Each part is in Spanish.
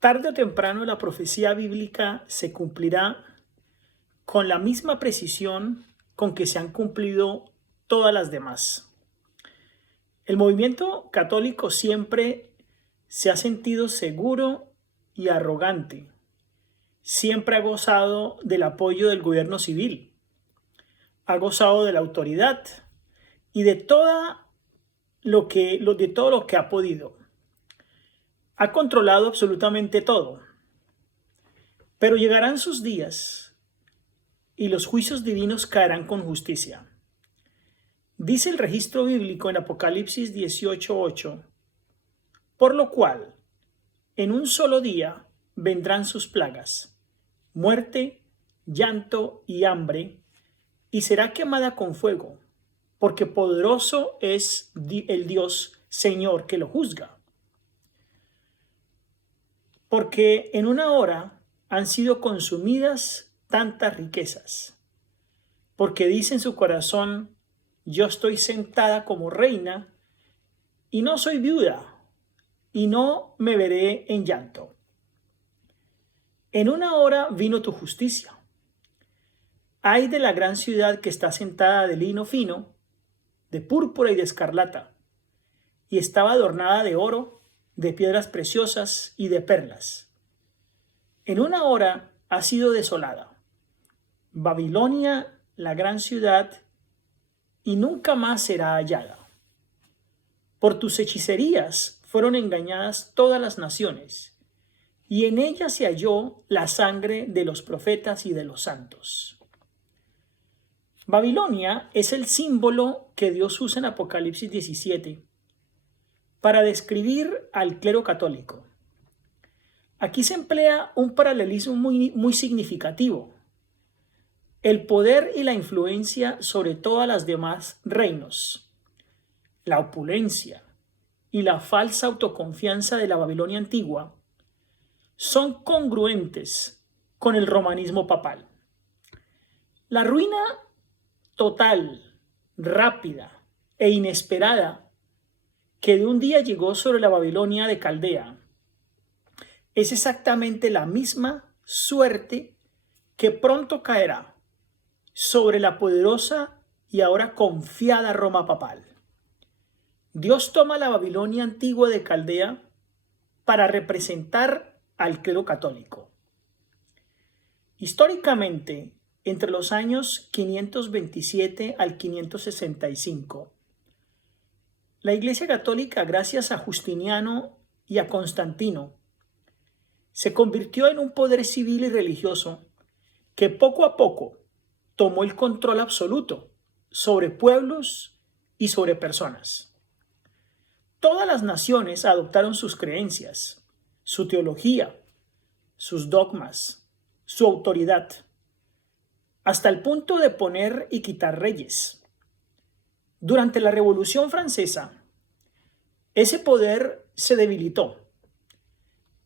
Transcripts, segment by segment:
Tarde o temprano la profecía bíblica se cumplirá con la misma precisión con que se han cumplido todas las demás. El movimiento católico siempre se ha sentido seguro y arrogante. Siempre ha gozado del apoyo del gobierno civil, ha gozado de la autoridad y de todo lo que ha podido. Ha controlado absolutamente todo. Pero llegarán sus días y los juicios divinos caerán con justicia. Dice el registro bíblico en Apocalipsis 18:8, por lo cual en un solo día vendrán sus plagas, muerte, llanto y hambre, y será quemada con fuego, porque poderoso es el Dios Señor que lo juzga. Porque en una hora han sido consumidas tantas riquezas, porque dice en su corazón, yo estoy sentada como reina y no soy viuda y no me veré en llanto. En una hora vino tu justicia. Ay de la gran ciudad que está sentada de lino fino, de púrpura y de escarlata, y estaba adornada de oro, de piedras preciosas y de perlas. En una hora ha sido desolada. Babilonia, la gran ciudad, y nunca más será hallada. Por tus hechicerías fueron engañadas todas las naciones, y en ella se halló la sangre de los profetas y de los santos. Babilonia es el símbolo que Dios usa en Apocalipsis 17 para describir al clero católico. Aquí se emplea un paralelismo muy significativo. El poder y la influencia sobre todas las demás reinos, la opulencia y la falsa autoconfianza de la Babilonia antigua son congruentes con el romanismo papal. La ruina total, rápida e inesperada que de un día llegó sobre la Babilonia de Caldea es exactamente la misma suerte que pronto caerá sobre la poderosa y ahora confiada Roma papal. Dios toma la Babilonia antigua de Caldea para representar al clero católico. Históricamente, entre los años 527 al 565, la Iglesia Católica, gracias a Justiniano y a Constantino, se convirtió en un poder civil y religioso que poco a poco tomó el control absoluto sobre pueblos y sobre personas. Todas las naciones adoptaron sus creencias, su teología, sus dogmas, su autoridad, hasta el punto de poner y quitar reyes. Durante la Revolución Francesa, ese poder se debilitó,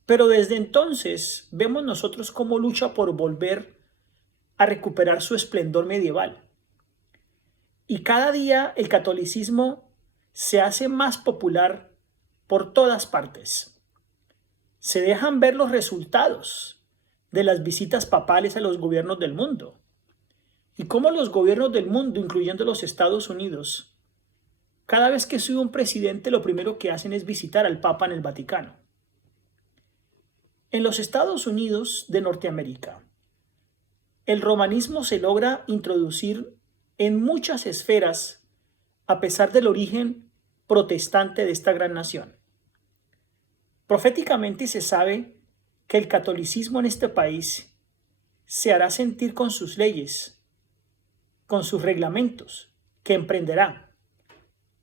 pero desde entonces vemos nosotros cómo lucha por volver a recuperar su esplendor medieval. Y cada día el catolicismo se hace más popular por todas partes. Se dejan ver los resultados de las visitas papales a los gobiernos del mundo y cómo los gobiernos del mundo, incluyendo los Estados Unidos, cada vez que sube un presidente lo primero que hacen es visitar al Papa en el Vaticano. En los Estados Unidos de Norteamérica, el romanismo se logra introducir en muchas esferas a pesar del origen protestante de esta gran nación. Proféticamente se sabe que el catolicismo en este país se hará sentir con sus leyes, con sus reglamentos, que emprenderá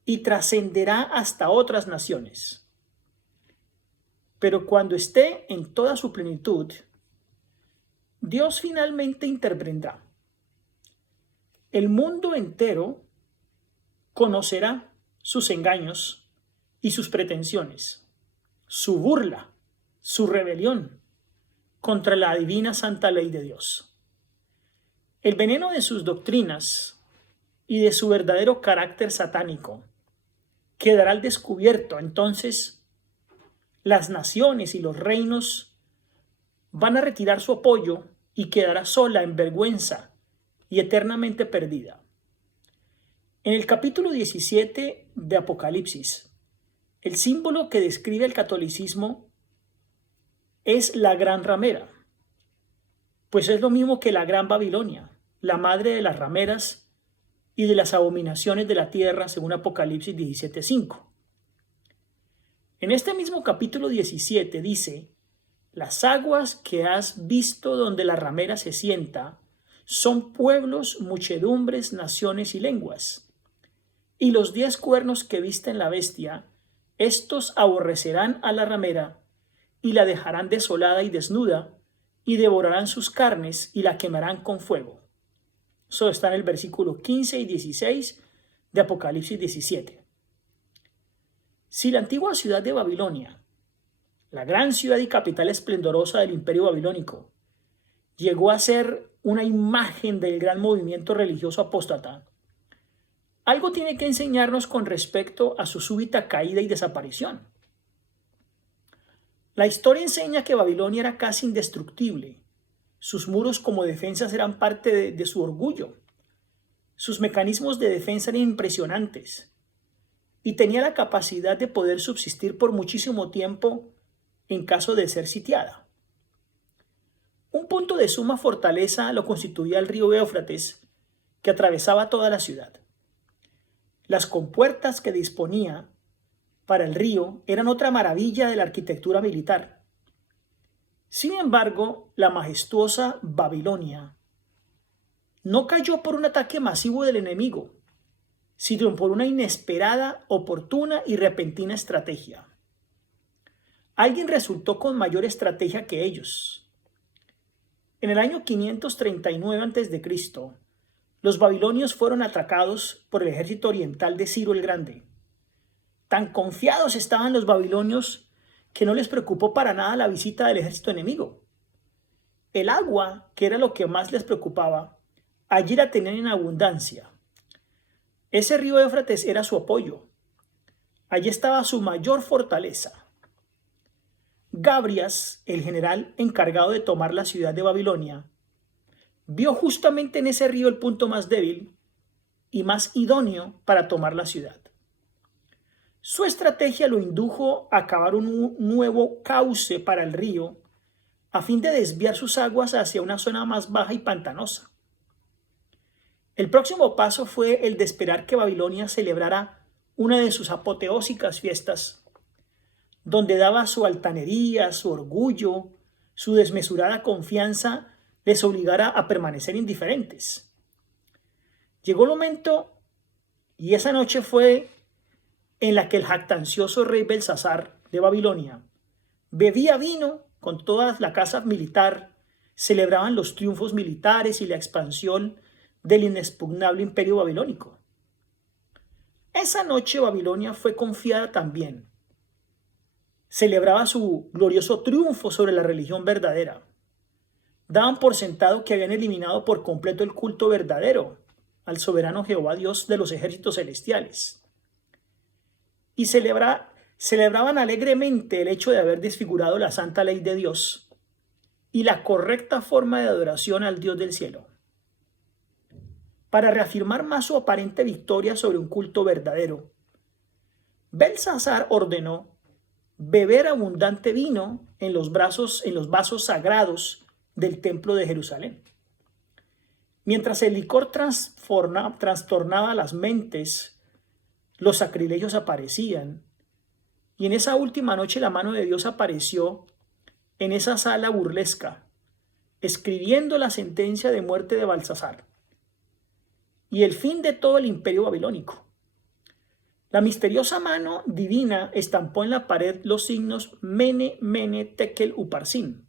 y trascenderá hasta otras naciones. Pero cuando esté en toda su plenitud, Dios finalmente intervendrá. El mundo entero conocerá sus engaños y sus pretensiones, su burla, su rebelión contra la divina santa ley de Dios. El veneno de sus doctrinas y de su verdadero carácter satánico quedará al descubierto. Entonces, las naciones y los reinos van a retirar su apoyo y quedará sola en vergüenza y eternamente perdida. En el capítulo 17 de Apocalipsis, el símbolo que describe el catolicismo es la gran ramera, pues es lo mismo que la gran Babilonia, la madre de las rameras y de las abominaciones de la tierra, según Apocalipsis 17:5. En este mismo capítulo 17 dice: las aguas que has visto donde la ramera se sienta son pueblos, muchedumbres, naciones y lenguas. Y los 10 cuernos que viste en la bestia, estos aborrecerán a la ramera y la dejarán desolada y desnuda, y devorarán sus carnes y la quemarán con fuego. Eso está en el versículo 15 y 16 de Apocalipsis 17. Si la antigua ciudad de Babilonia, la gran ciudad y capital esplendorosa del imperio babilónico, llegó a ser una imagen del gran movimiento religioso apóstata, algo tiene que enseñarnos con respecto a su súbita caída y desaparición. La historia enseña que Babilonia era casi indestructible. Sus muros como defensas eran parte de su orgullo. Sus mecanismos de defensa eran impresionantes y tenía la capacidad de poder subsistir por muchísimo tiempo en caso de ser sitiada. Un punto de suma fortaleza lo constituía el río Éufrates, que atravesaba toda la ciudad. Las compuertas que disponía para el río eran otra maravilla de la arquitectura militar. Sin embargo, la majestuosa Babilonia no cayó por un ataque masivo del enemigo, sino por una inesperada, oportuna y repentina estrategia. Alguien resultó con mayor estrategia que ellos. En el año 539 a.C., los babilonios fueron atacados por el ejército oriental de Ciro el Grande. Tan confiados estaban los babilonios que no les preocupó para nada la visita del ejército enemigo. El agua, que era lo que más les preocupaba, allí la tenían en abundancia. Ese río Éufrates era su apoyo. Allí estaba su mayor fortaleza. Gabrias, el general encargado de tomar la ciudad de Babilonia, vio justamente en ese río el punto más débil y más idóneo para tomar la ciudad. Su estrategia lo indujo a cavar un nuevo cauce para el río a fin de desviar sus aguas hacia una zona más baja y pantanosa. El próximo paso fue el de esperar que Babilonia celebrara una de sus apoteósicas fiestas, donde daba su altanería, su orgullo, su desmesurada confianza les obligara a permanecer indiferentes. Llegó el momento, y esa noche fue en la que el jactancioso rey Belsasar de Babilonia bebía vino con toda la casa militar, celebraban los triunfos militares y la expansión del inexpugnable imperio babilónico. Esa noche Babilonia fue confiada también. Celebraba su glorioso triunfo sobre la religión verdadera. Daban por sentado que habían eliminado por completo el culto verdadero al soberano Jehová Dios de los ejércitos celestiales. Y celebraban alegremente el hecho de haber desfigurado la santa ley de Dios y la correcta forma de adoración al Dios del cielo. Para reafirmar más su aparente victoria sobre un culto verdadero, Belsasar ordenó beber abundante vino en los vasos sagrados del templo de Jerusalén. Mientras el licor trastornaba las mentes, los sacrilegios aparecían, y en esa última noche la mano de Dios apareció en esa sala burlesca, escribiendo la sentencia de muerte de Belsasar y el fin de todo el imperio babilónico. La misteriosa mano divina estampó en la pared los signos Mene, Mene, Tekel, Uparsin,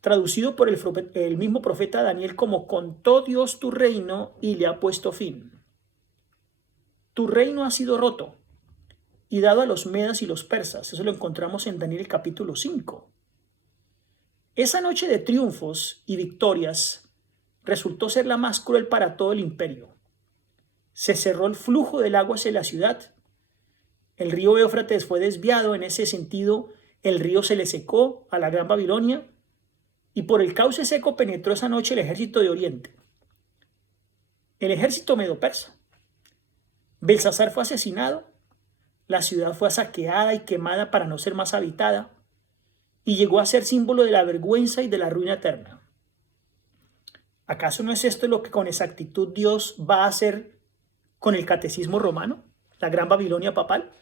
traducido por el mismo profeta Daniel como contó Dios tu reino y le ha puesto fin. Tu reino ha sido roto y dado a los medas y los persas. Eso lo encontramos en Daniel capítulo 5. Esa noche de triunfos y victorias resultó ser la más cruel para todo el imperio. Se cerró el flujo del agua hacia la ciudad. El río Éufrates fue desviado. En ese sentido, el río se le secó a la Gran Babilonia y por el cauce seco penetró esa noche el ejército de Oriente, el ejército medo-persa. Belsasar fue asesinado, la ciudad fue saqueada y quemada para no ser más habitada, y llegó a ser símbolo de la vergüenza y de la ruina eterna. ¿Acaso no es esto lo que con exactitud Dios va a hacer con el catecismo romano, la gran Babilonia papal?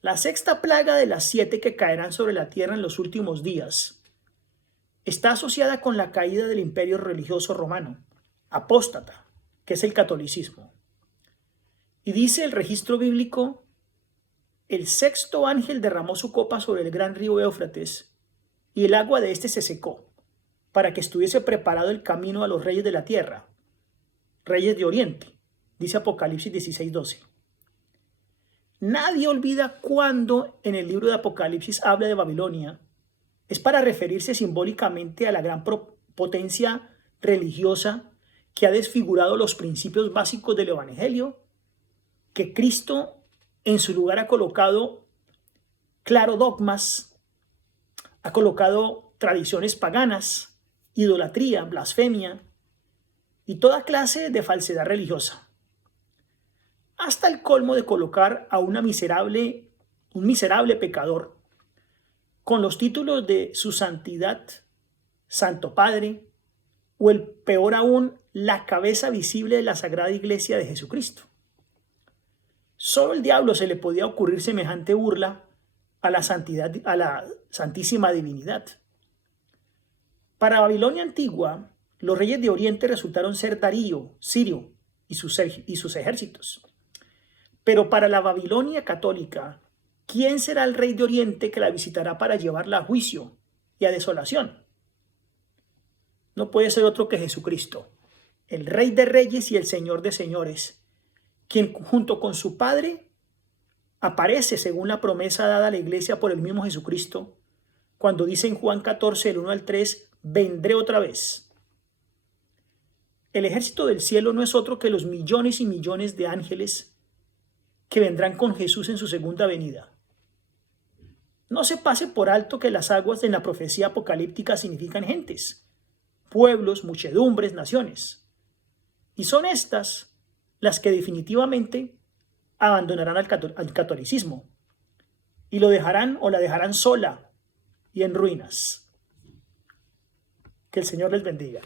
La sexta plaga de las 7 que caerán sobre la tierra en los últimos días está asociada con la caída del imperio religioso romano, apóstata, que es el catolicismo. Y dice el registro bíblico: el sexto ángel derramó su copa sobre el gran río Éufrates, y el agua de éste se secó, para que estuviese preparado el camino a los reyes de la tierra, reyes de Oriente, dice Apocalipsis 16:12. Nadie olvida cuando en el libro de Apocalipsis habla de Babilonia. Es para referirse simbólicamente a la gran potencia religiosa que ha desfigurado los principios básicos del Evangelio, que Cristo en su lugar ha colocado claro dogmas, ha colocado tradiciones paganas, idolatría, blasfemia y toda clase de falsedad religiosa, hasta el colmo de colocar a un miserable pecador con los títulos de su santidad, Santo Padre, o el peor aún, la cabeza visible de la Sagrada Iglesia de Jesucristo. Solo el diablo se le podía ocurrir semejante burla a la santidad, a la santísima divinidad. Para Babilonia antigua, los reyes de Oriente resultaron ser Darío, Sirio y sus ejércitos. Pero para la Babilonia católica, ¿quién será el rey de Oriente que la visitará para llevarla a juicio y a desolación? No puede ser otro que Jesucristo, el Rey de Reyes y el Señor de Señores, quien junto con su Padre aparece según la promesa dada a la iglesia por el mismo Jesucristo, cuando dice en Juan 14, del 1 al 3, vendré otra vez. El ejército del cielo no es otro que los millones y millones de ángeles que vendrán con Jesús en su segunda venida. No se pase por alto que las aguas en la profecía apocalíptica significan gentes, pueblos, muchedumbres, naciones. Y son estas las que definitivamente abandonarán al catolicismo y lo dejarán o la dejarán sola y en ruinas. Que el Señor les bendiga.